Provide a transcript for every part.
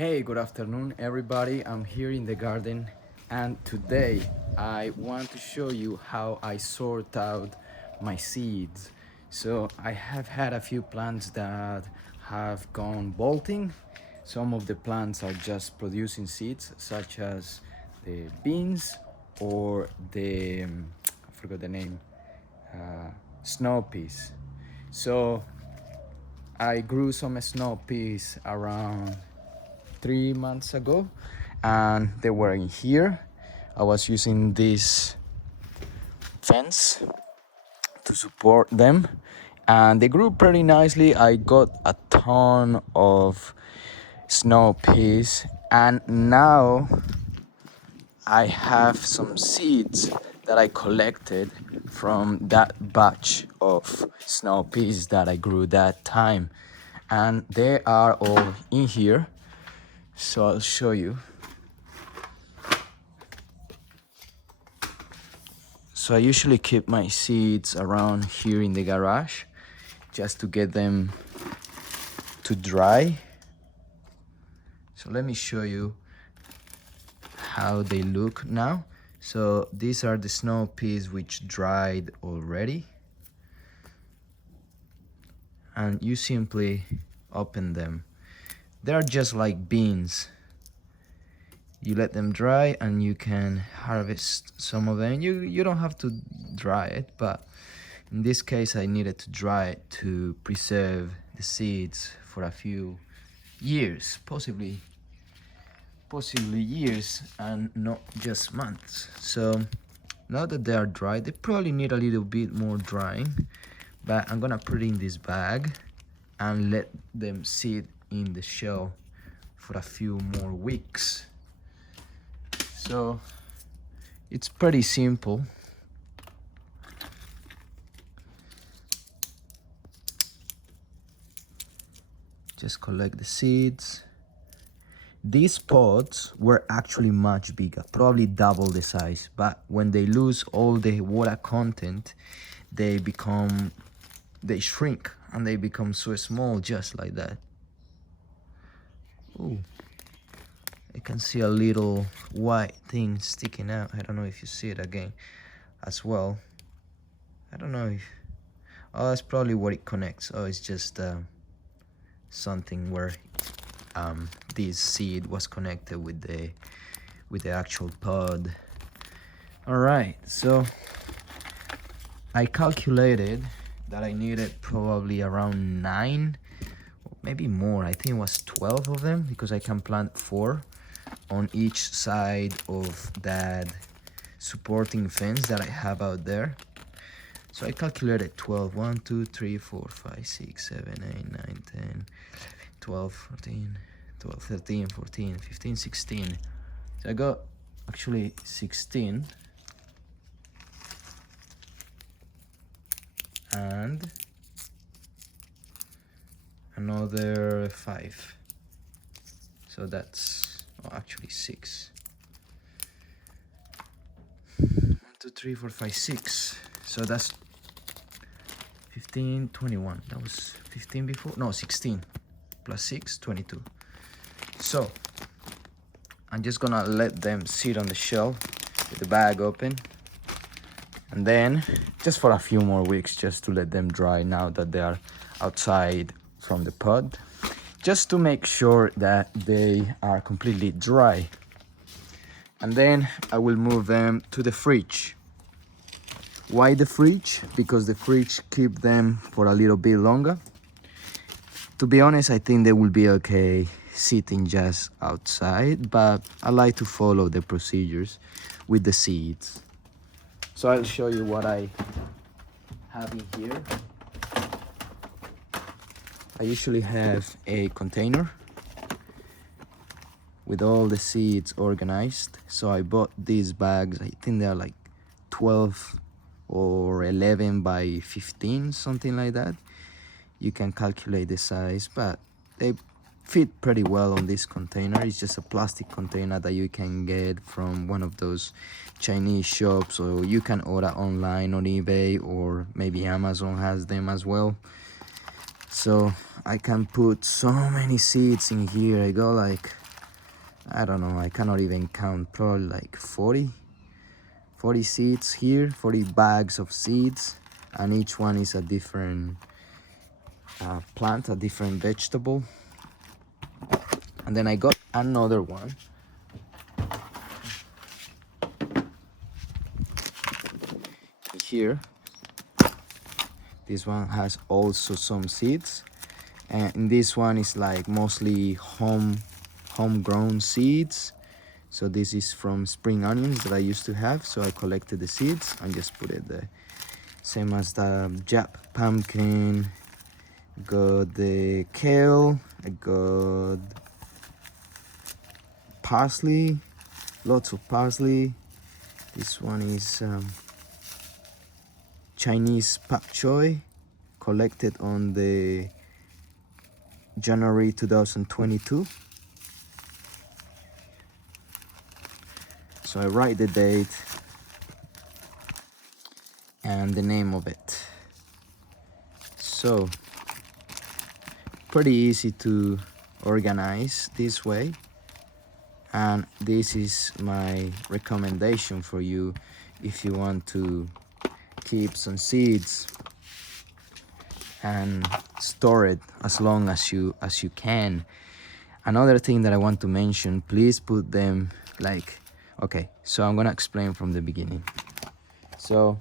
Hey, good afternoon, everybody. I'm here in the garden, and today I want to show you how I sort out my seeds. So, I have had a few plants that have gone bolting. Some of the plants are just producing seeds, such as the beans or I forgot the name, snow peas. So, I grew some snow peas around 3 months ago, and they were in here. I was using this fence to support them, and they grew pretty nicely. I got a ton of snow peas, and now I have some seeds that I collected from that batch of snow peas that I grew that time, and they are all in here. So I'll show you. So I usually keep my seeds around here in the garage just to get them to dry. So let me show you how they look now. So these are the snow peas which dried already. And you simply open them. They're just like beans. You let them dry and you can harvest some of them. You don't have to dry it, but in this case I needed to dry it to preserve the seeds for a few years, possibly years and not just months. So now that they are dry, they probably need a little bit more drying, but I'm gonna put it in this bag and let them sit in the shell for a few more weeks. So it's pretty simple. Just collect the seeds. These pods were actually much bigger, probably double the size, but when they lose all the water content, they shrink and they become so small, just like that. Ooh. I can see a little white thing sticking out. I don't know if you see it again as well. I don't know if... Oh, that's probably what it connects. Oh, it's just something where this seed was connected with the actual pod. All right, so I calculated that I needed probably around 9, or maybe more. I think it was 12 of them, because I can plant 4 on each side of that supporting fence that I have out there. So I calculated 12. 1, 2, 3, 4, 5, 6, 7, 8, 9, 10, 12, 14, 12, 13, 14, 15, 16. So I got actually 16. And another 5. So that's actually 6. 1, 2, 3, 4, 5, 6. So that's 15, 21. That was 15 before? No, 16 plus 6, 22. So I'm just gonna let them sit on the shelf with the bag open, and then just for a few more weeks, just to let them dry now that they are outside from the pod, just to make sure that they are completely dry. And then I will move them to the fridge. Why the fridge? Because the fridge keep them for a little bit longer. To be honest, I think they will be okay sitting just outside, but I like to follow the procedures with the seeds. So I'll show you what I have in here. I usually have a container with all the seeds organized. So I bought these bags. I think they're like 12 or 11 by 15, something like that. You can calculate the size, but they fit pretty well on this container. It's just a plastic container that you can get from one of those Chinese shops, or you can order online on eBay, or maybe Amazon has them as well. So I can put so many seeds in here. I got like I don't know, I cannot even count, probably like 40 seeds here, 40 bags of seeds, and each one is a different plant, a different vegetable. And then I got another one. Here, this one has also some seeds, and this one is like mostly homegrown seeds. So this is from spring onions that I used to have, so I collected the seeds and just put it there. Same as the Jap pumpkin, got the kale, I got parsley, lots of parsley. This one is Chinese pak choy, collected on the January 2022. So I write the date and the name of it. So pretty easy to organize this way, and this is my recommendation for you if you want to keep some seeds and store it as long as you can. Another thing that I want to mention, please put them like, okay, so I'm gonna explain from the beginning. So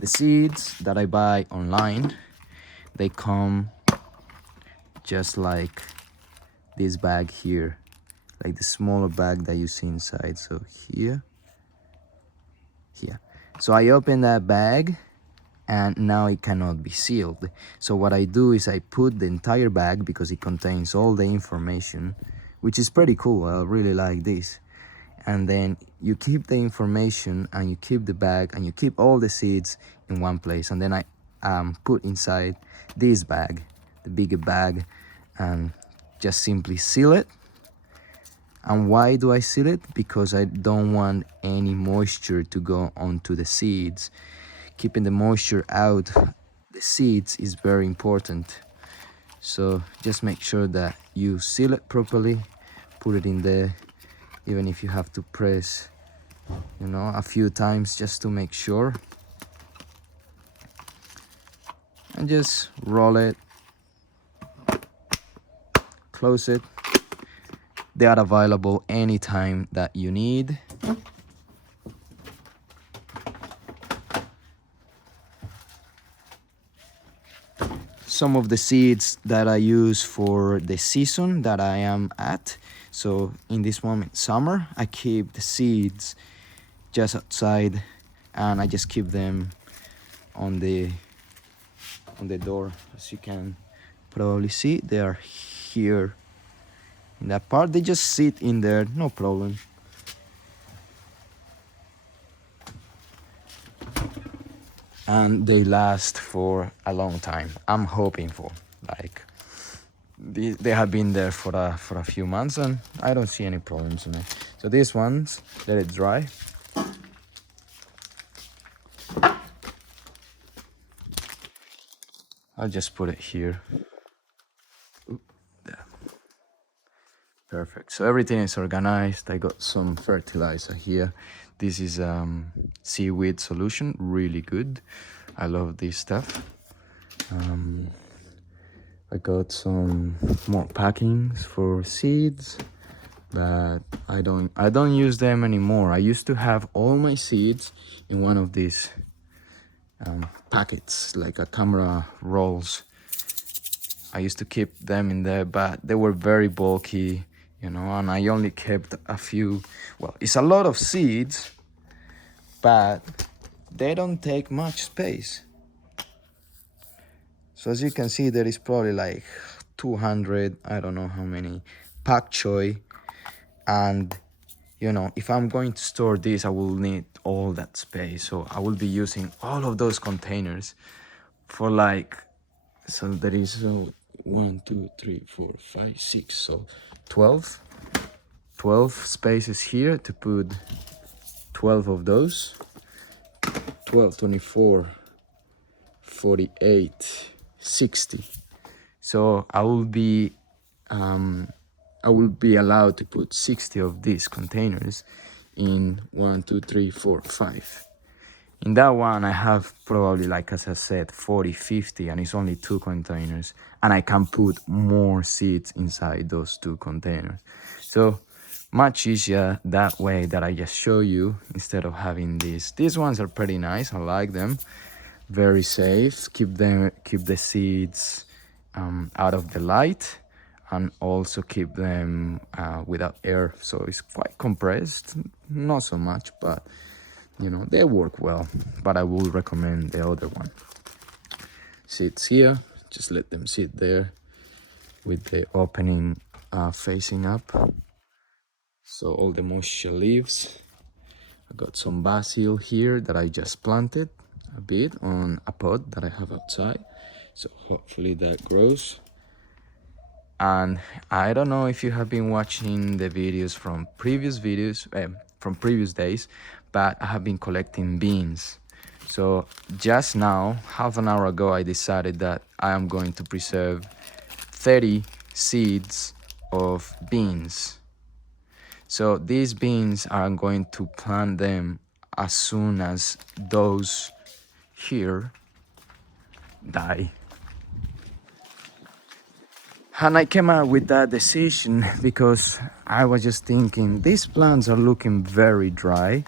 the seeds that I buy online, they come just like this bag here, like the smaller bag that you see inside. So here. So I open that bag and now it cannot be sealed. So what I do is I put the entire bag, because it contains all the information, which is pretty cool. I really like this. And then you keep the information and you keep the bag and you keep all the seeds in one place. And then I put inside this bag, the bigger bag, and just simply seal it. And why do I seal it? Because I don't want any moisture to go onto the seeds. Keeping the moisture out the seeds is very important. So just make sure that you seal it properly, put it in there, even if you have to press, a few times just to make sure. And just roll it, close it. They are available anytime that you need. Some of the seeds that I use for the season that I am at. So in this moment, summer, I keep the seeds just outside and I just keep them on the door. As you can probably see, they are here in that part. They just sit in there, no problem. And they last for a long time. I'm hoping for, like, they have been there for a few months and I don't see any problems in it. So these ones, let it dry. I'll just put it here. There. Perfect. So everything is organized. I got some fertilizer here. This is seaweed solution, really good. I love this stuff. I got some more packings for seeds, but I don't use them anymore. I used to have all my seeds in one of these packets, like a camera rolls. I used to keep them in there, but they were very bulky, and I only kept a few. Well, it's a lot of seeds, but they don't take much space. So as you can see, there is probably like 200, I don't know how many, pak choy. And, if I'm going to store this, I will need all that space. So I will be using all of those containers for so there is 1, 2, 3, 4, 5, 6, so 12 spaces here to put 12 of those. 12, 24, 48, 60. So I will be I will be allowed to put 60 of these containers in 1, 2, 3, 4, 5. In that one, I have probably, like as I said, 40, 50, and it's only 2 containers. And I can put more seeds inside those 2 containers. So much easier that way that I just show you instead of having these. These ones are pretty nice. I like them. Very safe. Keep the seeds out of the light, and also keep them without air. So it's quite compressed. Not so much, but you know, they work well. But I would recommend the other one. Seeds here, just let them sit there with the opening facing up, so all the moisture leaves. I got some basil here that I just planted a bit on a pot that I have outside, so hopefully that grows. And I don't know if you have been watching the videos from previous days, but I have been collecting beans. So just now, half an hour ago, I decided that I am going to preserve 30 seeds of beans. So these beans, I'm going to plant them as soon as those here die. And I came out with that decision because I was just thinking, these plants are looking very dry.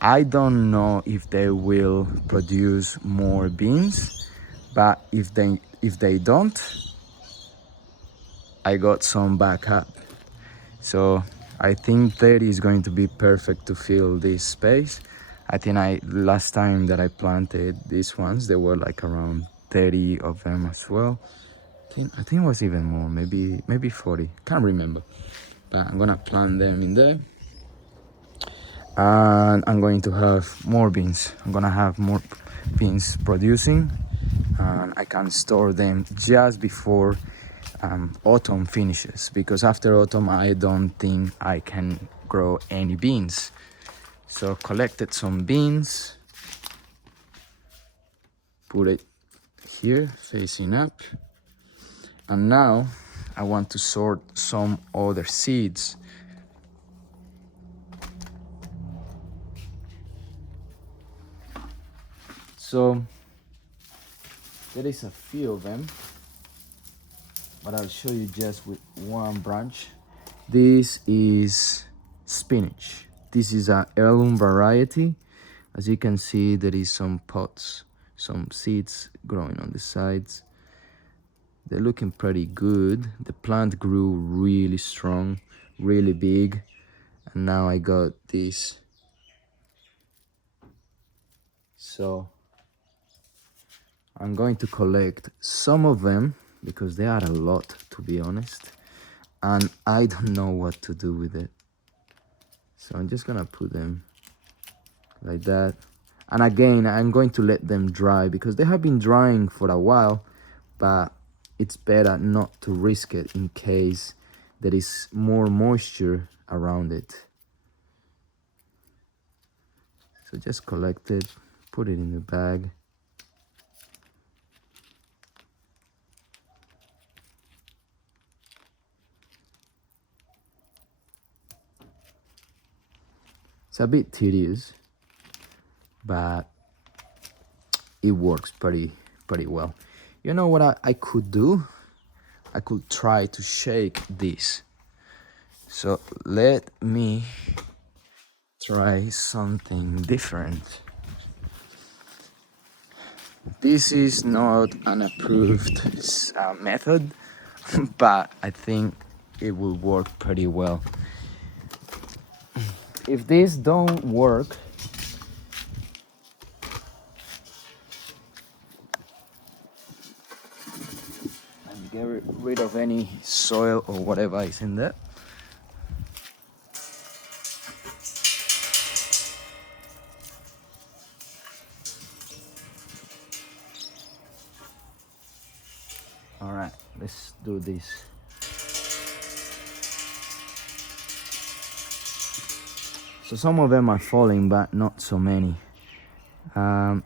I don't know if they will produce more beans, but if they don't, I got some backup. So I think 30 is going to be perfect to fill this space. I think last time that I planted these ones, there were like around 30 of them as well. I think it was even more, maybe 40, can't remember. But I'm gonna plant them in there, and I'm going to have more beans. I'm gonna have more beans producing, and I can store them just before autumn finishes, because after autumn I don't think I can grow any beans. So collected some beans, put it here facing up. And now I want to sort some other seeds. So there is a few of them, but I'll show you just with one branch. This is spinach. This is an heirloom variety. As you can see, there is some pods, some seeds growing on the sides. They're looking pretty good. The plant grew really strong, really big, and now I got this. So I'm going to collect some of them because they are a lot, to be honest, and I don't know what to do with it. So I'm just gonna put them like that. And again, I'm going to let them dry because they have been drying for a while, but it's better not to risk it in case there is more moisture around it. So just collect it, put it in the bag. It's a bit tedious, but it works pretty well. You know what I could do? I could try to shake this. So let me try something different. This is not an approved method, but I think it will work pretty well. If this don't work, and get rid of any soil or whatever is in there. All right, let's do this. So some of them are falling, but not so many.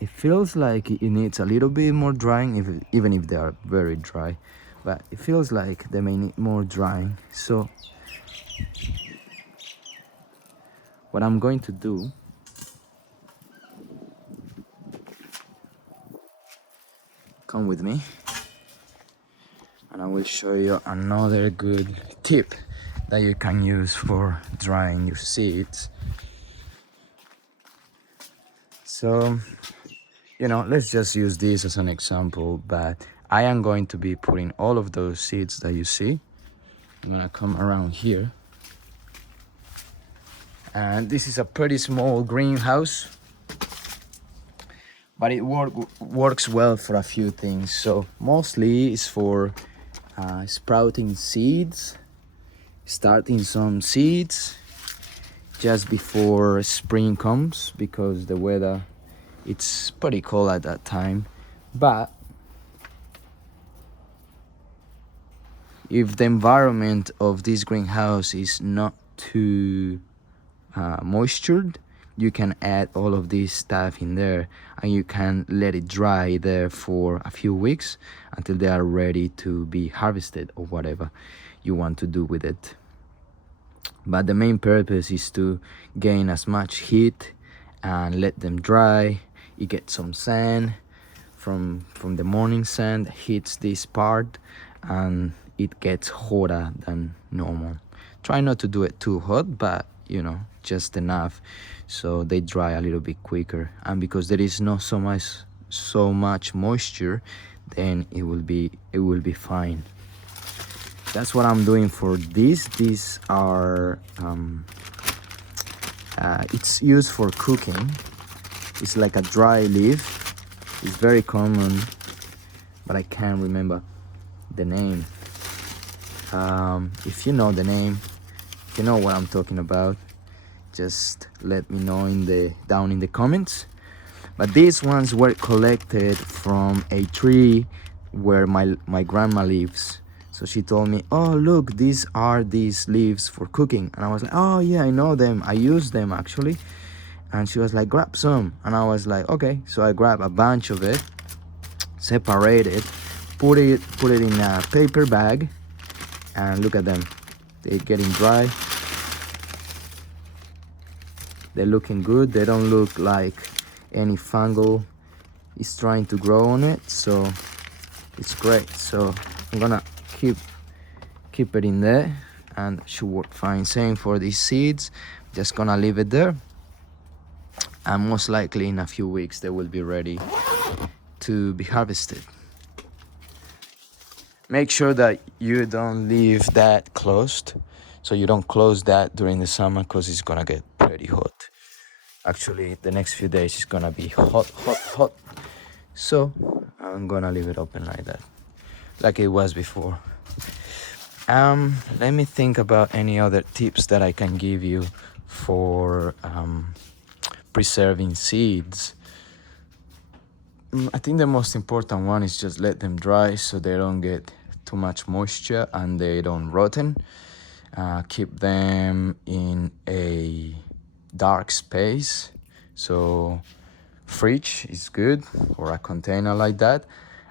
It feels like it needs a little bit more drying, even if they are very dry. but it feels like they may need more drying. So what I'm going to do, come with me, and I will show you another good tip that you can use for drying your seeds. So, let's just use this as an example, but I am going to be putting all of those seeds that you see. I'm gonna come around here, and this is a pretty small greenhouse, but it works well for a few things. So mostly it's for sprouting seeds, starting some seeds just before spring comes, because the weather, it's pretty cold at that time. But if the environment of this greenhouse is not too moistured, you can add all of this stuff in there, and you can let it dry there for a few weeks until they are ready to be harvested, or whatever you want to do with it. But the main purpose is to gain as much heat and let them dry. You get some sun from the morning sun that hits this part, and it gets hotter than normal. Try not to do it too hot, but just enough so they dry a little bit quicker. And because there is not so much moisture, then it will be fine. That's what I'm doing for this. These are it's used for cooking. It's like a dry leaf. It's very common, but I can't remember the name. If you know the name, if you know what I'm talking about, just let me know down in the comments. But these ones were collected from a tree where my grandma lives. So she told me, oh look, these leaves for cooking. And I was like, oh yeah, I know them, I use them actually. And she was like, grab some. And I was like, okay. So I grabbed a bunch of it, separate it, put it in a paper bag, and look at them, they're getting dry. They're looking good. They don't look like any fungal is trying to grow on it, so it's great. So I'm gonna keep it in there, and it should work fine. Same for these seeds, just gonna leave it there, and most likely in a few weeks they will be ready to be harvested. Make sure that you don't leave that closed, so you don't close that during the summer, because it's gonna get pretty hot. Actually, the next few days is gonna be hot. So I'm gonna leave it open like that, like it was before. Let me think about any other tips that I can give you for preserving seeds. I think the most important one is just let them dry so they don't get too much moisture and they don't rotten. Keep them in a dark space, so fridge is good, or a container like that.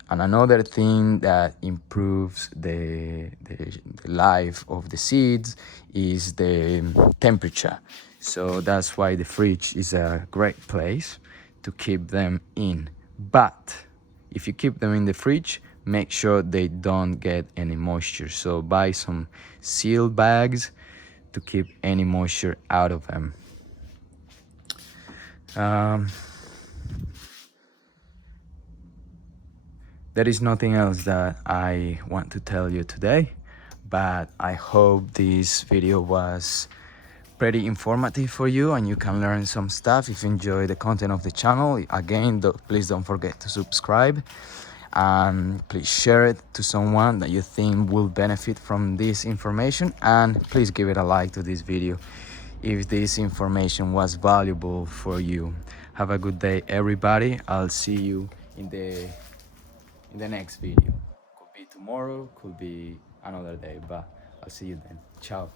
And another thing that improves the life of the seeds is the temperature. So that's why the fridge is a great place to keep them in. But if you keep them in the fridge, make sure they don't get any moisture. So buy some sealed bags to keep any moisture out of them. There is nothing else that I want to tell you today, but I hope this video was pretty informative for you and you can learn some stuff. If you enjoy the content of the channel, again, please don't forget to subscribe, and please share it to someone that you think will benefit from this information, and please give it a like to this video if this information was valuable for you. Have a good day, everybody. I'll see you in the next video. Could be tomorrow, could be another day, but I'll see you then. Ciao.